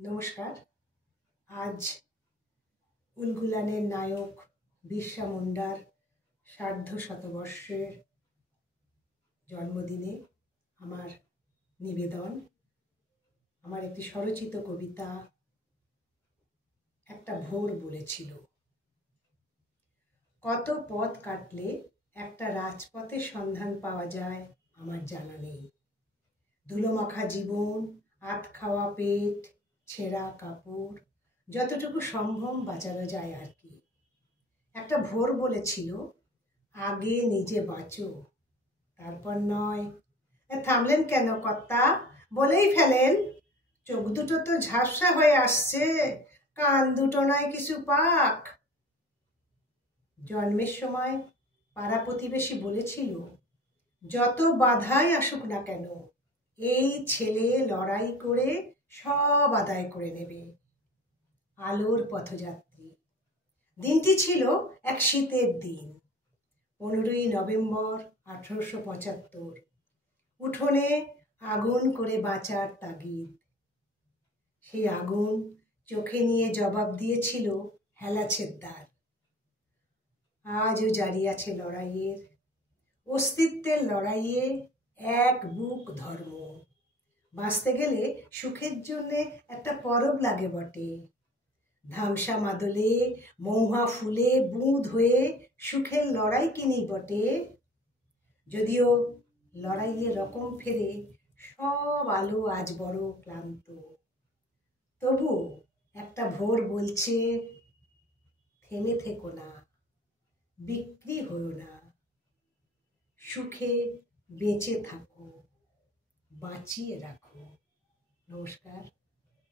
নমস্কার। আজ উলগুলানের নায়ক বিরসা মুন্ডার সার্ধশতবর্ষের জন্মদিনে আমার নিবেদন, আমার একটি স্বরচিত কবিতা একটা ভোর বলেছিল। কত পথ কাটলে একটা রাজপথের সন্ধান পাওয়া যায় আমার জানা নেই। ধুলোমাখা জীবন, আট খাওয়া পেট, ছেঁড়া কাপড়, যতটুকু সম্ভব বাঁচানো যায় আর কি। একটা ভোর বলেছিল, আগে নিজে বাঁচো, তারপর নয়। থামলেন কেন কর্তা? বলেই ফেলেন। চোখ দুটো তো ঝাপসা হয়ে আসছে, কান দুটো নয় কিছু পাক। জন্মের সময় পাড়া প্রতিবেশী বলেছিল, যত বাধাই আসুক না কেন, এই ছেলে লড়াই করে সব আদায় করে নেবে। আলোর পথযাত্রী। দিনটি ছিল এক শীতের দিন, 15ই নভেম্বর 1875। উঠোনে আগুন করে বাঁচার তাগিদ। সেই আগুন চোখে নিয়ে জবাব দিয়েছিল হেলাছের দ্বার। আজও জারি আছে লড়াইয়ের, অস্তিত্বের লড়াইয়ে এক বুক ধর্ম। বাঁচতে গেলে সুখের জন্যে একটা পরব লাগে বটে। ধামসা মাদলে মৌহা ফুলে বুঁদ হয়ে সুখের লড়াই কিনি বটে। যদিও লড়াইয়ে রকম ফেরে সব আলো আজ বড় ক্লান্ত, তবু একটা ভোর বলছে, থেমে থেকো না, বিক্রি হও না, সুখে বেঁচে থাকো, বাঁচিয়ে রাখো। নমস্কার।